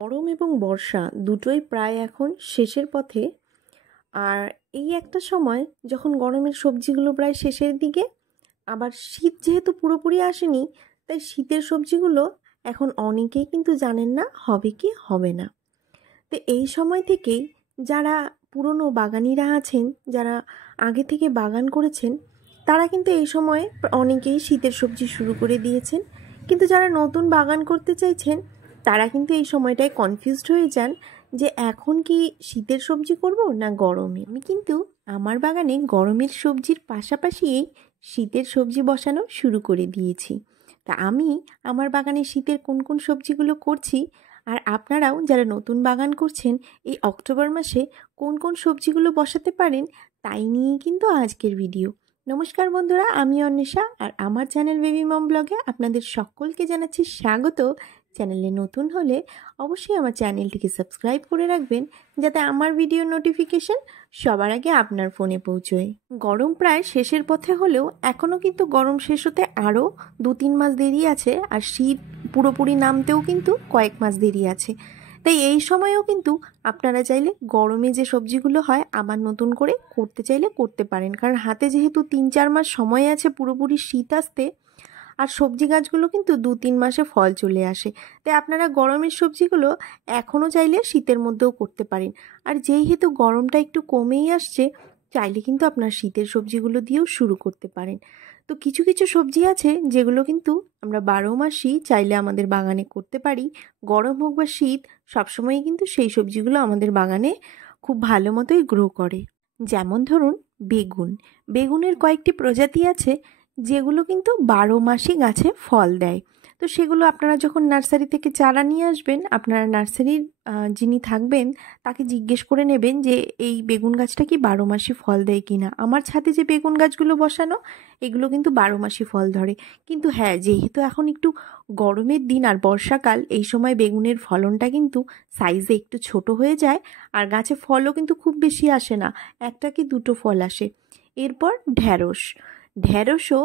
গরম এবং বর্ষা দুটোই প্রায় এখন শেষের পথে। আর এই একটা সময় যখন গরমের সবজিগুলো প্রায় শেষের দিকে, আবার শীত যেহেতু পুরোপুরি আসেনি, তাই শীতের সবজিগুলো এখন অনেকেই কিন্তু জানেন না হবে কি হবে না। তো এই সময় থেকেই যারা পুরনো বাগানিরা আছেন, যারা আগে থেকে বাগান করেছেন, তারা কিন্তু এই সময়ে অনেকেই শীতের সবজি শুরু করে দিয়েছেন। কিন্তু যারা নতুন বাগান করতে চাইছেন, তারা কিন্তু এই সময়টায় কনফিউজড হয়ে যান যে এখন কি শীতের সবজি করব না গরমে। আমি কিন্তু আমার বাগানে গরমের সবজির পাশাপাশি শীতের সবজি বসানো শুরু করে দিয়েছি। তা আমি আমার বাগানে শীতের কোন কোন সবজিগুলো করছি, আর আপনারাও যারা নতুন বাগান করছেন এই অক্টোবর মাসে কোন কোন সবজিগুলো বসাতে পারেন, তাই নিয়েই কিন্তু আজকের ভিডিও। নমস্কার বন্ধুরা, আমি অন্বেষা, আর আমার চ্যানেল বেবি মম ব্লগে আপনাদের সকলকে জানাচ্ছি স্বাগত। চ্যানেলে নতুন হলে অবশ্যই আমার চ্যানেলটিকে সাবস্ক্রাইব করে রাখবেন, যাতে আমার ভিডিও নোটিফিকেশন সবার আগে আপনার ফোনে পৌঁছয়। গরম প্রায় শেষের পথে হলেও এখনও কিন্তু গরম শেষ হতে আরও 2-3 মাস দেরি আছে, আর শীত পুরোপুরি নামতেও কিন্তু কয়েক মাস দেরি আছে। তাই এই সময়েও কিন্তু আপনারা চাইলে গরমে যে সবজিগুলো হয় আবার নতুন করে করতে চাইলে করতে পারেন, কারণ হাতে যেহেতু 3-4 মাস সময় আছে পুরোপুরি শীত আসতে, আর সবজি গাছগুলো কিন্তু 2-3 মাসে ফল চলে আসে। তাই আপনারা গরমের সবজিগুলো এখনও চাইলে শীতের মধ্যেও করতে পারেন। আর যেহেতু গরমটা একটু কমেই আসছে, চাইলে কিন্তু আপনার শীতের সবজিগুলো দিয়েও শুরু করতে পারেন। তো কিছু কিছু সবজি আছে যেগুলো কিন্তু আমরা 12 মাসই চাইলে আমাদের বাগানে করতে পারি। গরম হোক বা শীত, সবসময়ই কিন্তু সেই সবজিগুলো আমাদের বাগানে খুব ভালো মতোই গ্রো করে। যেমন ধরুন বেগুনের কয়েকটি প্রজাতি আছে যেগুলো কিন্তু 12 মাসই গাছে ফল দেয়। তো সেগুলো আপনারা যখন নার্সারি থেকে চারা নিয়ে আসবেন, আপনারা নার্সারির যিনি থাকবেন তাকে জিজ্ঞেস করে নেবেন যে এই বেগুন গাছটা কি 12 মাসই ফল দেয় কিনা। আমার ছাদে যে বেগুন গাছগুলো বসানো, এগুলো কিন্তু 12 মাসই ফল ধরে। কিন্তু হ্যাঁ, যেহেতু এখন একটু গরমের দিন আর বর্ষাকাল, এই সময় বেগুনের ফলনটা কিন্তু সাইজে একটু ছোট হয়ে যায়, আর গাছে ফলও কিন্তু খুব বেশি আসে না, 1 কি 2টো ফল আসে। এরপর ঢ্যাঁড়সও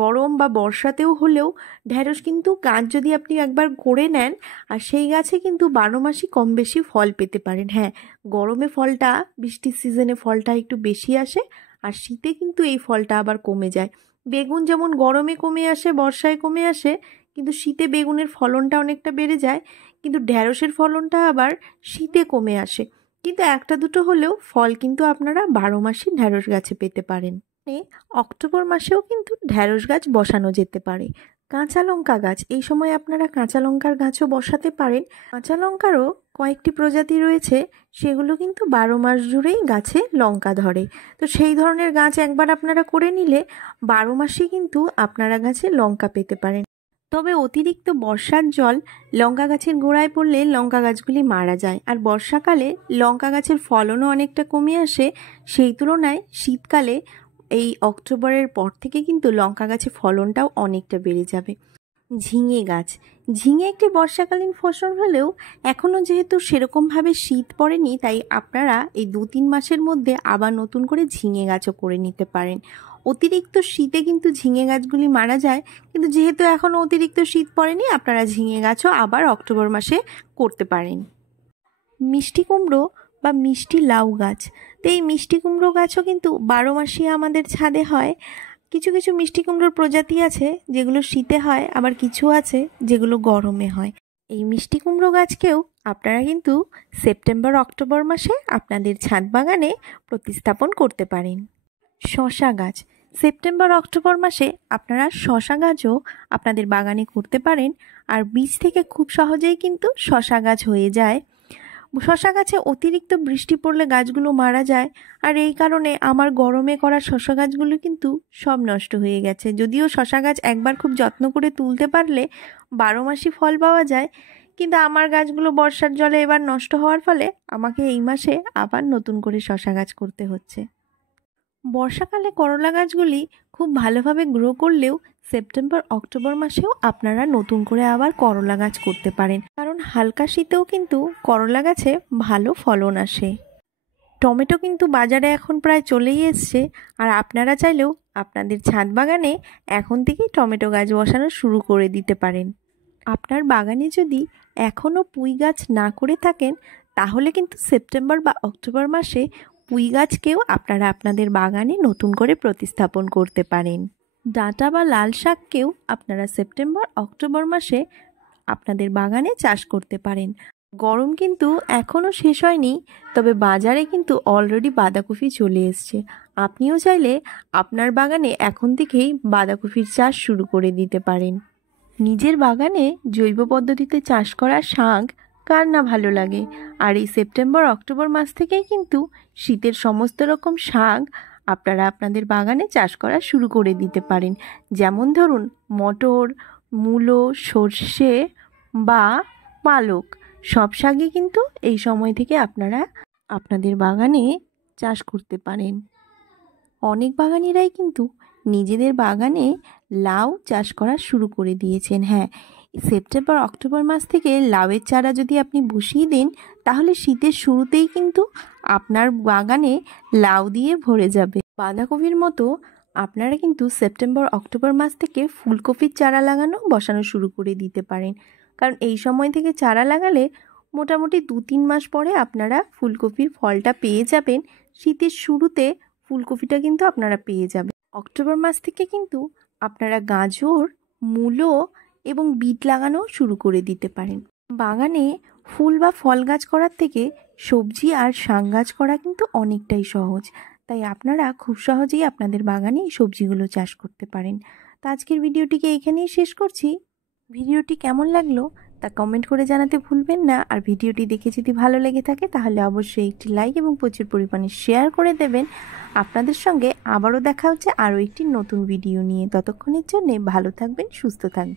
গরম বা বর্ষাতেও হলেও ঢ্যাঁড়স কিন্তু গাছ যদি আপনি একবার করে নেন, আর সেই গাছে কিন্তু 12 মাসই কম বেশি ফল পেতে পারেন। হ্যাঁ, গরমে ফলটা, বৃষ্টির সিজনে ফলটা একটু বেশি আসে, আর শীতে কিন্তু এই ফলটা আবার কমে যায়। বেগুন যেমন গরমে কমে আসে, বর্ষায় কমে আসে, কিন্তু শীতে বেগুনের ফলনটা অনেকটা বেড়ে যায়। কিন্তু ঢ্যাঁড়সের ফলনটা আবার শীতে কমে আসে। কিন্তু 1-2টো হলেও ফল কিন্তু আপনারা 12 মাসই ঢ্যাঁড়স গাছে পেতে পারেন। অক্টোবর মাসেও কিন্তু ঢ্যাঁড়স গাছ বসানো যেতে পারে। কাঁচা লঙ্কা গাছ, এই সময় আপনারা কাঁচা লঙ্কার গাছও বসাতে পারেন। কাঁচা লঙ্কারও কয়েকটি প্রজাতি রয়েছে, সেগুলো কিন্তু 12 মাস জুড়েই গাছে লঙ্কা ধরে। তো সেই ধরনের গাছ একবার আপনারা করে নিলে 12 মাসই কিন্তু আপনারা গাছে লঙ্কা পেতে পারেন। তবে অতিরিক্ত বর্ষার জল লঙ্কা গাছের গোড়ায় পড়লে লঙ্কা গাছগুলি মারা যায়, আর বর্ষাকালে লঙ্কা গাছের ফলনও অনেকটা কমে আসে। সেই তুলনায় শীতকালে এই অক্টোবরের পর থেকে কিন্তু লঙ্কা গাছে ফলনটাও অনেকটা বেড়ে যাবে। ঝিঙে একটি বর্ষাকালীন ফসল হলেও এখনও যেহেতু সেরকমভাবে শীত পড়েনি, তাই আপনারা এই 2-3 মাসের মধ্যে আবার নতুন করে ঝিঙে গাছও করে নিতে পারেন। অতিরিক্ত শীতে কিন্তু ঝিঙে গাছগুলি মারা যায়, কিন্তু যেহেতু এখনও অতিরিক্ত শীত পড়েনি, আপনারা ঝিঙে গাছও আবার অক্টোবর মাসে করতে পারেন। মিষ্টি কুমড়ো বা মিষ্টি লাউ গাছ, তো এই মিষ্টি কুমড়ো গাছও কিন্তু 12 মাসই আমাদের ছাদে হয়। কিছু কিছু মিষ্টি কুমড়োর প্রজাতি আছে যেগুলো শীতে হয়, আবার কিছু আছে যেগুলো গরমে হয়। এই মিষ্টি কুমড়ো গাছকেও আপনারা কিন্তু সেপ্টেম্বর অক্টোবর মাসে আপনাদের ছাদ বাগানে প্রতিস্থাপন করতে পারেন। শশা গাছ, সেপ্টেম্বর অক্টোবর মাসে আপনারা শশা গাছও আপনাদের বাগানে করতে পারেন, আর বীজ থেকে খুব সহজেই কিন্তু শশা গাছ হয়ে যায়। শশা গাছে অতিরিক্ত বৃষ্টি পড়লে গাছগুলো মারা যায়, আর এই কারণে আমার গরমে করা শশা গাছগুলো কিন্তু সব নষ্ট হয়ে গেছে। যদিও শশা গাছ একবার খুব যত্ন করে তুলতে পারলে 12 মাসই ফল পাওয়া যায়, কিন্তু আমার গাছগুলো বর্ষার জলে এবার নষ্ট হওয়ার ফলে আমাকে এই মাসে আবার নতুন করে শশা গাছ করতে হচ্ছে। বর্ষাকালে করলা গাছগুলি খুব ভালোভাবে গ্রো করলেও সেপ্টেম্বর অক্টোবর মাসেও আপনারা নতুন করে আবার করলা গাছ করতে পারেন, কারণ হালকা শীতেও কিন্তু করলা গাছে ভালো ফলন আসে। টমেটো কিন্তু বাজারে এখন প্রায় চলেই এসছে, আর আপনারা চাইলেও আপনাদের ছাদ বাগানে এখন থেকেই টমেটো গাছ বসানো শুরু করে দিতে পারেন। আপনার বাগানে যদি এখনও পুঁই গাছ না করে থাকেন তাহলে কিন্তু সেপ্টেম্বর বা অক্টোবর মাসে পুঁই গাছকেও আপনারা আপনাদের বাগানে নতুন করে প্রতিস্থাপন করতে পারেন। ডাঁটা বা লাল শাককেও আপনারা সেপ্টেম্বর অক্টোবর মাসে আপনাদের বাগানে চাষ করতে পারেন। গরম কিন্তু এখনও শেষ হয়নি, তবে বাজারে কিন্তু অলরেডি বাঁধাকপি চলে এসছে। আপনিও চাইলে আপনার বাগানে এখন থেকেই বাঁধাকপির চাষ শুরু করে দিতে পারেন। নিজের বাগানে জৈব পদ্ধতিতে চাষ করা শাক কার না ভালো লাগে। আর এই সেপ্টেম্বর অক্টোবর মাস থেকেই কিন্তু শীতের সমস্ত রকম শাক আপনারা আপনাদের বাগানে চাষ করা শুরু করে দিতে পারেন। যেমন ধরুন মটর, মূলো, সর্ষে বা পালক, সব শাকই কিন্তু এই সময় থেকে আপনারা আপনাদের বাগানে চাষ করতে পারেন। অনেক বাগানিরাই কিন্তু নিজেদের বাগানে লাউ চাষ করা শুরু করে দিয়েছেন। হ্যাঁ, সেপ্টেম্বর অক্টোবর মাস থেকে লাউয়ের চারা যদি আপনি বসিয়ে দেন তাহলে শীতের শুরুতেই কিন্তু আপনার বাগানে লাউ দিয়ে ভরে যাবে। বাঁধাকপির মতো আপনারা কিন্তু সেপ্টেম্বর অক্টোবর মাস থেকে ফুলকপির চারা বসানো শুরু করে দিতে পারেন। কারণ এই সময় থেকে চারা লাগালে মোটামুটি 2-3 মাস পরে আপনারা ফুলকপির ফলটা পেয়ে যাবেন। শীতের শুরুতে ফুলকপিটা কিন্তু আপনারা পেয়ে যাবেন। অক্টোবর মাস থেকে কিন্তু আপনারা গাজর, মূলো এবং বিট লাগানো শুরু করে দিতে পারেন। বাগানে ফুল বা ফল গাছ করার থেকে সবজি আর শাক গাছ করা কিন্তু অনেকটাই সহজ, তাই আপনারা খুব সহজেই আপনাদের বাগানে এই সবজিগুলো চাষ করতে পারেন। তো আজকের ভিডিওটিকে এখানেই শেষ করছি। ভিডিওটি কেমন লাগলো তা কমেন্ট করে জানাতে ভুলবেন না। আর ভিডিওটি দেখে যদি ভালো লেগে থাকে তাহলে অবশ্যই একটি লাইক এবং প্রচুর পরিমাণে শেয়ার করে দেবেন। আপনাদের সঙ্গে আবারও দেখা হচ্ছে আরও একটি নতুন ভিডিও নিয়ে। ততক্ষণের জন্যে ভালো থাকবেন, সুস্থ থাকবেন।